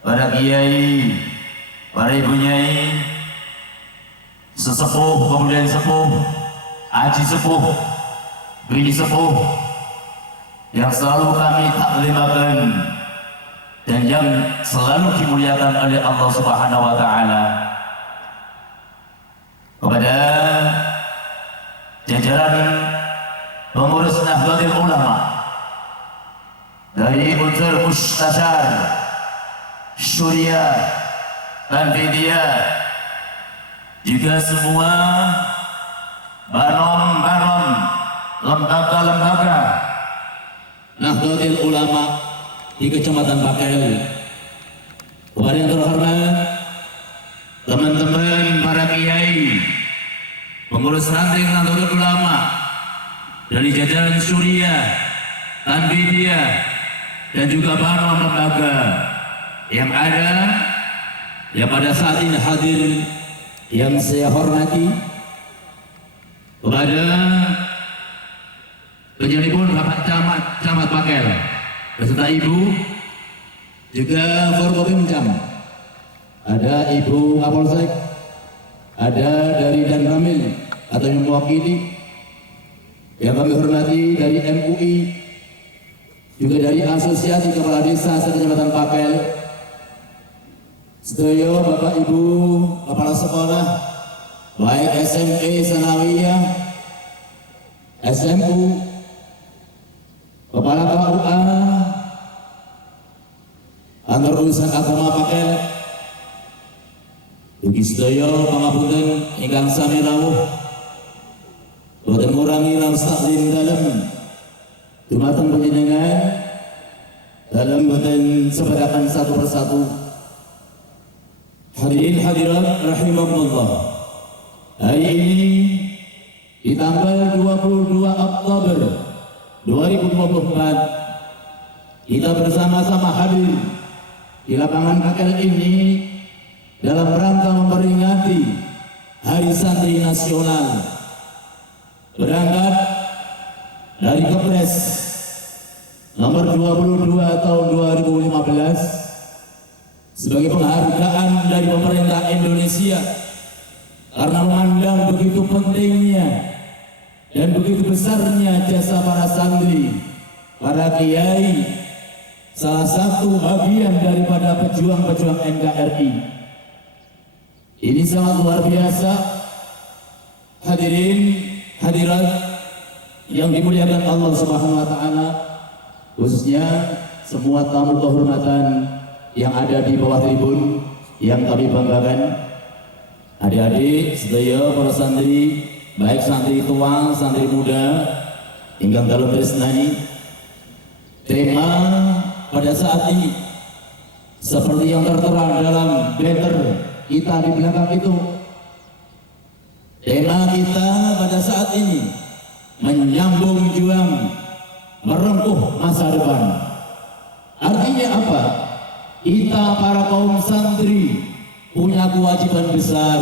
para kiai, para ibu nyai, sesepuh, kemudian sepuh, haji sepuh, bini sepuh, yang selalu kami taklimakan dan yang selalu dimuliakan oleh Allah Subhanahu wa Ta'ala. Kepada jajaran pengurus Nahdlatul Ulama dari unsur Mustasyar, Syuriah, Tanfidiyah, juga semua banom-banom, lembaga-lembaga Nahdlatul Ulama di Kecamatan Bakel. Kepada yang terhormat teman-teman para kiai, pengurus ranting Nahdlatul Ulama dari jajaran Syuriah, Tanfidiyah, dan juga banom lembaga yang ada yang pada saat ini hadir, yang saya hormati, kepada penjelibun Bapak Camat Bakel beserta Ibu, juga Forkopimjam, ada Ibu Kapolsek, ada dari Danramil atau yang mewakili, yang kami hormati dari MUI, juga dari Asosiasi Kepala Desa Kecamatan Bakel, sedaya Bapak Ibu Kepala Sekolah, baik SMP, Sanawiyah, SMU, Kepala KUA, Kantor Urusan Agama Bakel, ugi sedaya pangapunten ingkang sami rawuh, boten ngurangi raos taklim dalem dumateng panjenengan dalam boten sebadakan satu persatu. Hadirin hadirat rahimakumullah, hari ini di tanggal 22 Oktober 2024 kita bersama-sama hadir di lapangan Bakel ini dalam rangka memperingati Hari Santri Nasional, berangkat dari Kepres nomor 22 tahun 2015 sebagai penghargaan dari pemerintah Indonesia karena memandang begitu pentingnya dan begitu besarnya jasa para santri, para kiai, salah satu bagian daripada pejuang-pejuang NKRI. Ini sangat luar biasa. Hadirin hadirat yang dimuliakan Allah Subhanahu wa Ta'ala, khususnya semua tamu kehormatan yang ada di bawah tribun yang kami banggakan, adik-adik sedaya para santri, baik santri tua, santri muda, ingkang dalam tresnani. Tema pada saat ini seperti yang tertera dalam banner kita di belakang itu, tema kita pada saat ini menyambung juang merengkuh masa depan. Artinya apa? Kita para kaum santri punya kewajiban besar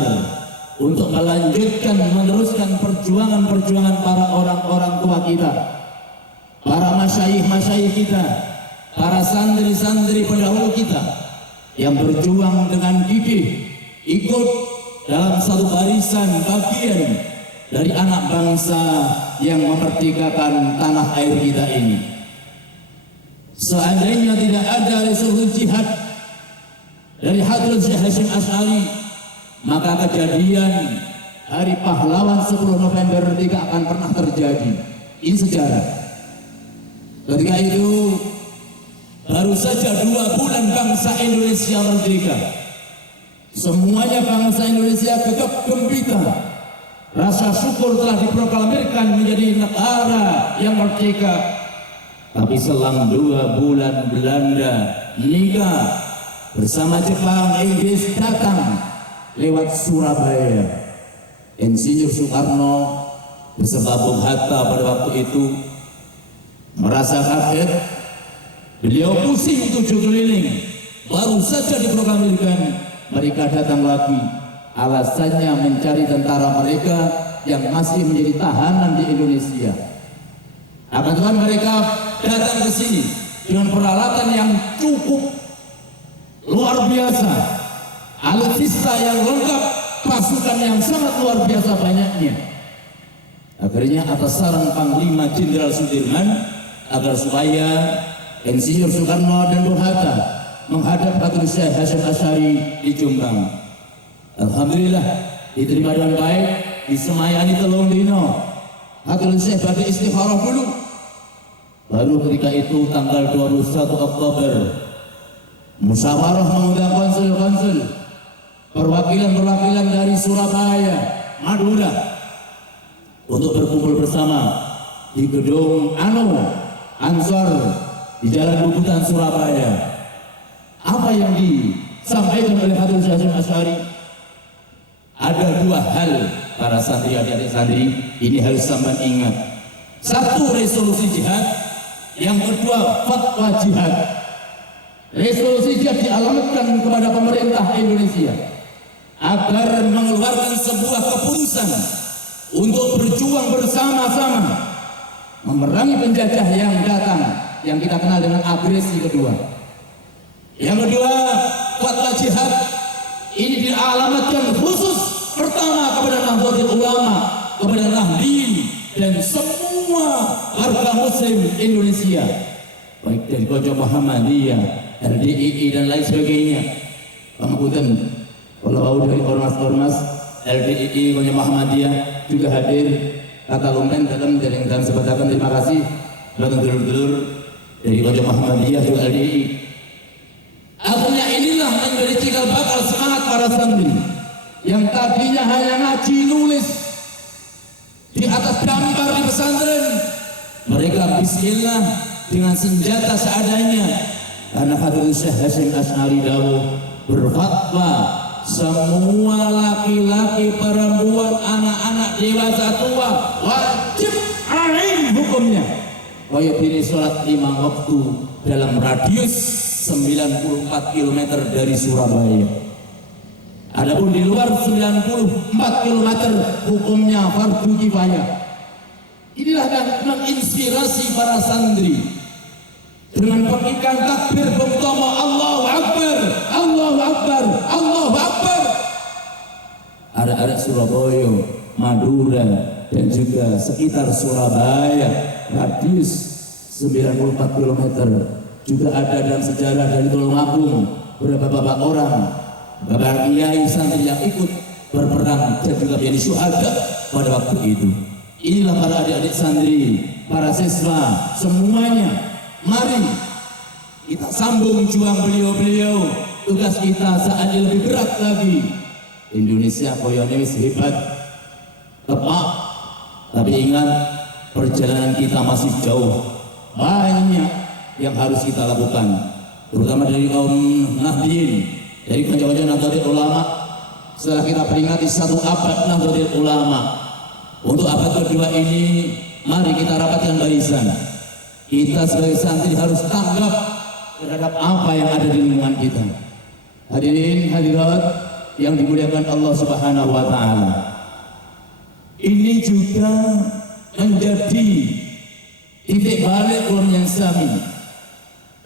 untuk melanjutkan, meneruskan perjuangan-perjuangan para orang-orang tua kita, para masyayikh-masyayikh kita, para santri-santri pendahulu kita yang berjuang dengan gigih ikut dalam satu barisan bagian dari anak bangsa yang memerdekakan tanah air kita ini. Seandainya tidak ada resolusi jihad dari Hadrat Syekh Hasyim Asy'ari, maka kejadian Hari Pahlawan 10 November tidak akan pernah terjadi. Ini sejarah. Ketika itu baru saja 2 bulan bangsa Indonesia merdeka. Semuanya bangsa Indonesia gegap gembira. Rasa syukur telah diproklamirkan menjadi negara yang merdeka. Tapi selang 2 bulan Belanda nikah bersama Jepang, Inggris datang lewat Surabaya. Insinyur Soekarno beserta Bung Hatta pada waktu itu merasa kaget. Beliau pusing 7 keliling. Baru saja diproklamirkan, mereka datang lagi. Alasannya mencari tentara mereka yang masih menjadi tahanan di Indonesia. Akan tetapi mereka datang ke sini dengan peralatan yang cukup luar biasa, alutsista yang lengkap, pasukan yang sangat luar biasa banyaknya. Akhirnya atas saran Panglima Jenderal Sudirman agar supaya Insinyur Soekarno dan Bung Hatta menghadap Hatur Syekh Hasyim Asy'ari di Jombang. Alhamdulillah diterima dengan baik, disemayani telung dino. Hatur Syekh badhe istikharah dulu. Baru ketika itu tanggal 21 Oktober musyawarah mengundang konsul-konsul, perwakilan-perwakilan dari Surabaya, Madura untuk berkumpul bersama di gedung Ansor di Jalan Bubutan Surabaya. Apa yang disampaikan oleh Hatur Syekh Hasyim Asy'ari? Ada dua hal para santri, adik-adik santri, ini harus sampai ingat. Satu, resolusi jihad. Yang kedua, fatwa jihad. Resolusi jihad dialamatkan kepada pemerintah Indonesia agar mengeluarkan sebuah keputusan untuk berjuang bersama-sama memerangi penjajah yang datang, yang kita kenal dengan agresi kedua. Yang kedua, fatwa jihad ini dialamatkan khusus pertama kepada Nahdlatul Ulama, kepada Nahdliyin dan semua warga Muslim Indonesia, baik dari Pojok Muhammadiyah, LDII dan lain sebagainya. Pangapunten, kalau dari ormas-ormas LDII, Pojok Muhammadiyah juga hadir kata lumen dalam sebatakan terima kasih kepada dulur-dulur dari Pojok Muhammadiyah juga LDII. Akhirnya inilah menjadi cikal bakal semangat para santri yang tadinya hanya ngaji nulis di atas gambar di pesantren. Mereka bismillah dengan senjata seadanya, karena Hatur Syekh Hasyim Asy'ari dawuh berfatwa semua laki-laki, perempuan, anak-anak, dewasa, tua wajib ain hukumnya wajib sholat 5 waktu dalam radius 94 km dari Surabaya. Adapun di luar 94 km hukumnya fardu kifayah. Inilah yang menginspirasi para santri dengan pengikan takbir bersama Allahu Akbar, Allahu Akbar, Allahu Akbar. Arek-arek Surabaya, Madura dan juga sekitar Surabaya radius 94 km juga ada dalam sejarah dari Tulungagung beberapa bapak orang, bapak kiai santri yang ikut berperang dan juga menjadi syuhada pada waktu itu. Inilah para adik-adik santri, para siswa semuanya, mari kita sambung juang beliau-beliau. Tugas kita saat ini lebih berat lagi. Indonesia koyone wis hebat, tepat, tapi ingat perjalanan kita masih jauh, banyak yang harus kita lakukan, terutama dari kaum Nahdliyin, dari kanca-kanca Nahdlatul Ulama. Setelah kita peringati 1 abad Nahdlatul Ulama, untuk abad kedua ini mari kita rapatkan barisan. Kita sebagai santri harus tanggap terhadap apa yang ada di lingkungan kita. Hadirin hadirat yang dimuliakan Allah Subhanahu wa taala. Ini juga menjadi titik balik ulun yang sami.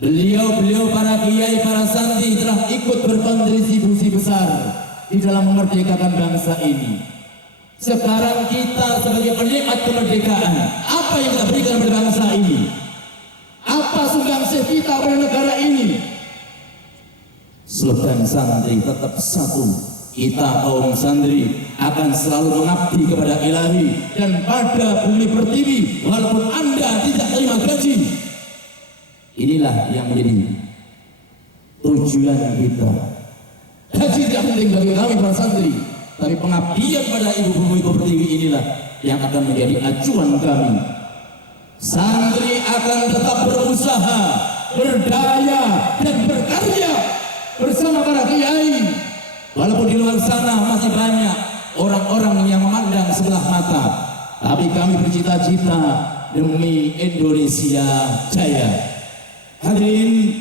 Beliau para kiai, para santri telah ikut berkontribusi besar di dalam memerdekakan bangsa ini. Sekarang kita sebagai penikmat kemerdekaan, apa yang kita berikan kepada bangsa ini? Apa sumbangsih kita pada negara ini? Slogan santri tetap satu. Kita kaum santri akan selalu mengabdi kepada Ilahi dan pada bumi pertiwi walaupun Anda tidak terima gaji. Inilah yang menjadi tujuan kita. Gaji tidak penting bagi kami para santri, tapi pengabdian pada ibu bumi pertiwi inilah yang akan menjadi acuan kami. Santri akan tetap berusaha, berdaya dan berkarya bersama para kiai. Walaupun di luar sana masih banyak orang-orang yang memandang sebelah mata, tapi kami bercita-cita demi Indonesia jaya. Hadirin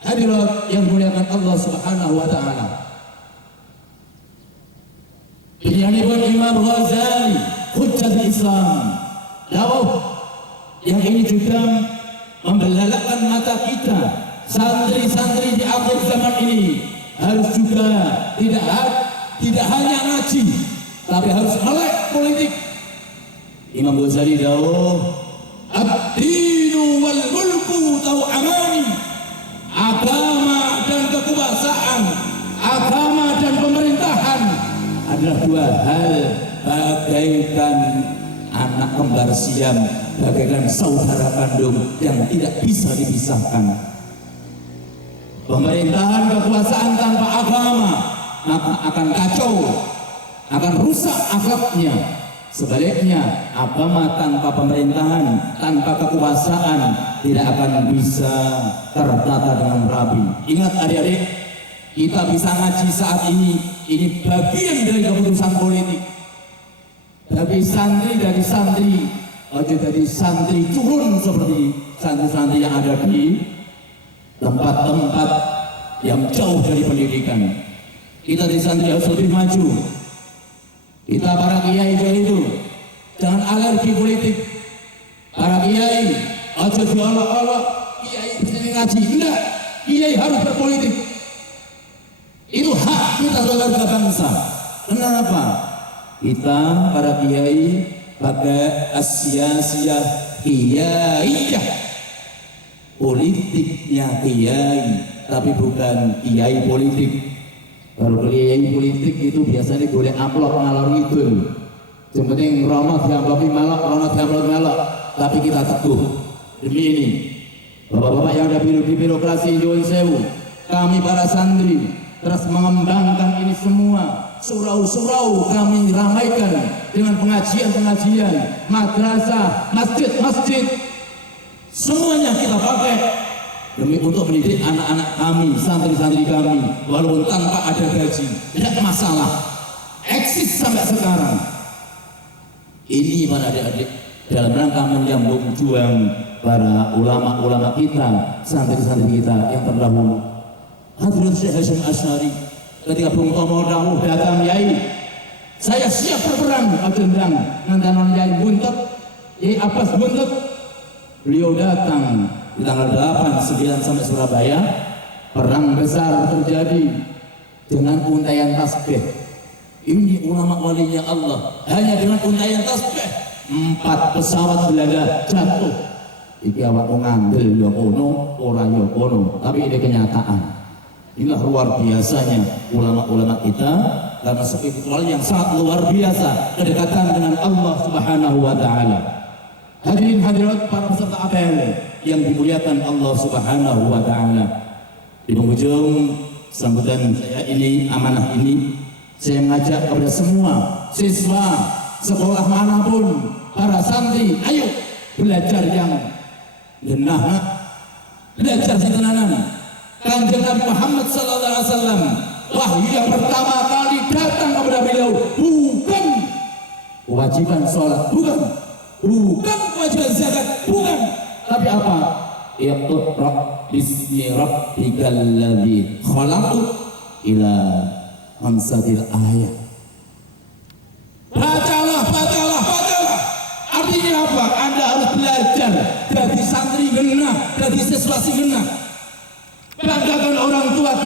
hadirat yang dimuliakan Allah Subhanahu wa taala. Pilihanipun Imam Ghazali, Hujjatul Islam. Dawuh yang ini juga membelalakkan mata kita santri-santri di akhir zaman ini harus juga tidak hanya ngaji, tapi harus melek politik. Imam Ghazali dawuh, ad-dinu wal mulku tau'amani. Agama dan kekuasaan, agama dan pemerintahan adalah dua hal bagaikan anak kembar siam, bagaikan saudara kandung yang tidak bisa dipisahkan. Pemerintahan kekuasaan tanpa agama maka akan kacau, akan rusak akhlaknya. Sebaliknya, agama tanpa pemerintahan, tanpa kekuasaan tidak akan bisa tertata dengan rapi. Ingat adik-adik, kita bisa ngaji saat ini bagian dari keputusan politik. Tapi santri dari santri, ojo dari santri turun seperti santri-santri yang ada di tempat-tempat yang jauh dari pendidikan. Kita di santri harus lebih maju. Kita para kiai itu jangan alergi politik. Para kiai ojo diolok-olok, kiai disini ngaji. Enggak, kiai harus berpolitik. Itu hak kita sebagai bangsa. Kenapa? Kita para kiai pakai asiyasiyah kiaiyah, politiknya kiai, tapi bukan kiai politik. Kalau kiai politik itu biasanya golek amplop ngalor ngidul. Yang penting rono diamplopi melok, rono diamplopi melok. Tapi kita teguh demi ini. Bapak-bapak yang ada di birokrasi Nyuwun Sewu, kami para santri terus mengembangkan ini semua. Surau-surau kami ramaikan dengan pengajian-pengajian, madrasah, masjid-masjid. Semuanya kita pakai demi untuk mendidik anak-anak kami, santri-santri kami, walaupun tanpa ada gaji, tidak masalah, eksis sampai sekarang. Ini para adik-adik dalam rangka menyambung juang para ulama-ulama kita, santri-santri kita yang terdahulu. Hadirin Syekh Hasyim Asy'ari, ketika Bung Tomo dawuh datang Yai, saya siap berperang, adendang ngantanon Yai buntut, Yai Abbas buntut. Beliau datang di tanggal 8, 9 sampai Surabaya. Perang besar terjadi dengan untaian tasbih. Ini ulama walinya Allah, hanya dengan untaian tasbih 4 pesawat Belanda jatuh. Iki awak ngambil yo kono, ora yo kono, tapi ini kenyataan. Inilah luar biasanya ulama-ulama kita, karena spiritual yang sangat luar biasa, kedekatan dengan Allah Subhanahu wa taala. Hadirin hadirat para peserta apel yang dimuliakan Allah Subhanahu wa taala. Di penghujung sambutan saya ini, amanah ini, saya mengajak kepada semua siswa sekolah manapun, para santri, ayo belajar yang genah, belajar tenanan. Kanjeng Nabi Muhammad sallallahu alaihi wasallam, wahyu yang pertama kali datang kepada beliau bukan kewajiban sholat, bukan kewajiban zakat, bukan, tapi apa? Iqra bismi rabbikal ladzi khalaq ila khamsatil ayat. Bacalah. Artinya apa? Anda harus belajar dari santri genah, dari siswa si genah. Banggakan orang tua.